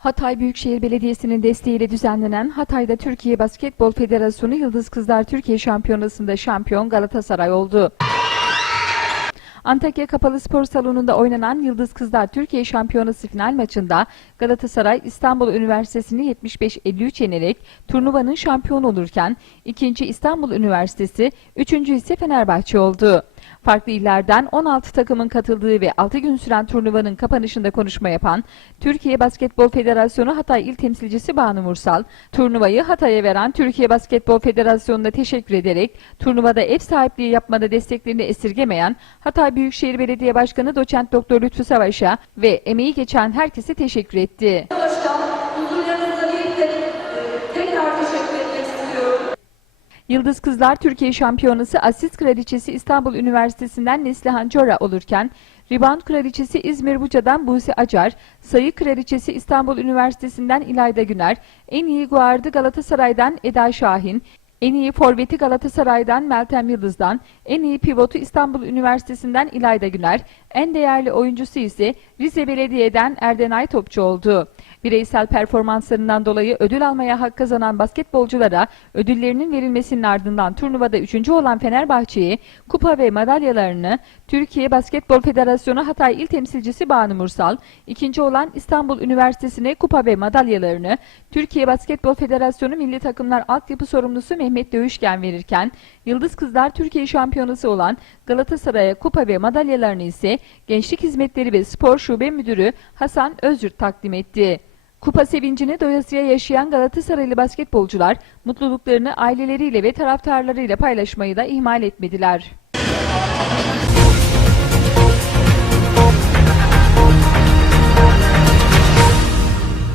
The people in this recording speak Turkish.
Hatay Büyükşehir Belediyesi'nin desteğiyle düzenlenen Hatay'da Türkiye Basketbol Federasyonu Yıldız Kızlar Türkiye Şampiyonası'nda şampiyon Galatasaray oldu. Antakya Kapalı Spor Salonu'nda oynanan Yıldız Kızlar Türkiye Şampiyonası final maçında Galatasaray İstanbul Üniversitesi'ni 75-53 yenerek turnuvanın şampiyonu olurken ikinci İstanbul Üniversitesi, üçüncü ise Fenerbahçe oldu. Farklı illerden 16 takımın katıldığı ve 6 gün süren turnuvanın kapanışında konuşma yapan Türkiye Basketbol Federasyonu Hatay İl Temsilcisi Banu Mursal, turnuvayı Hatay'a veren Türkiye Basketbol Federasyonu'na teşekkür ederek turnuvada ev sahipliği yapmada desteklerini esirgemeyen Hatay Büyükşehir Belediye Başkanı Doçent Doktor Lütfü Savaş'a ve emeği geçen herkese teşekkür etti. Yıldız Kızlar Türkiye Şampiyonası Asist Kraliçesi İstanbul Üniversitesi'nden Neslihan Cora olurken, Rebound Kraliçesi İzmir Buca'dan Buse Acar, Sayı Kraliçesi İstanbul Üniversitesi'nden İlayda Güner, en iyi guardı Galatasaray'dan Eda Şahin, en iyi forveti Galatasaray'dan Meltem Yıldız'dan, en iyi pivotu İstanbul Üniversitesi'nden İlayda Güner, en değerli oyuncusu ise Rize Belediye'den Erdenay Topçu oldu. Bireysel performanslarından dolayı ödül almaya hak kazanan basketbolculara ödüllerinin verilmesinin ardından turnuvada üçüncü olan Fenerbahçe'ye kupa ve madalyalarını Türkiye Basketbol Federasyonu Hatay İl Temsilcisi Banu Mursal, ikinci olan İstanbul Üniversitesi'ne kupa ve madalyalarını Türkiye Basketbol Federasyonu Milli Takımlar Altyapı Sorumlusu Mehmet Dövüşgen verirken, Yıldız Kızlar Türkiye Şampiyonası olan Galatasaray'a kupa ve madalyalarını ise Gençlik Hizmetleri ve Spor Şube Müdürü Hasan Özyurt takdim etti. Kupa sevincini doyasıya yaşayan Galatasaraylı basketbolcular mutluluklarını aileleriyle ve taraftarlarıyla paylaşmayı da ihmal etmediler.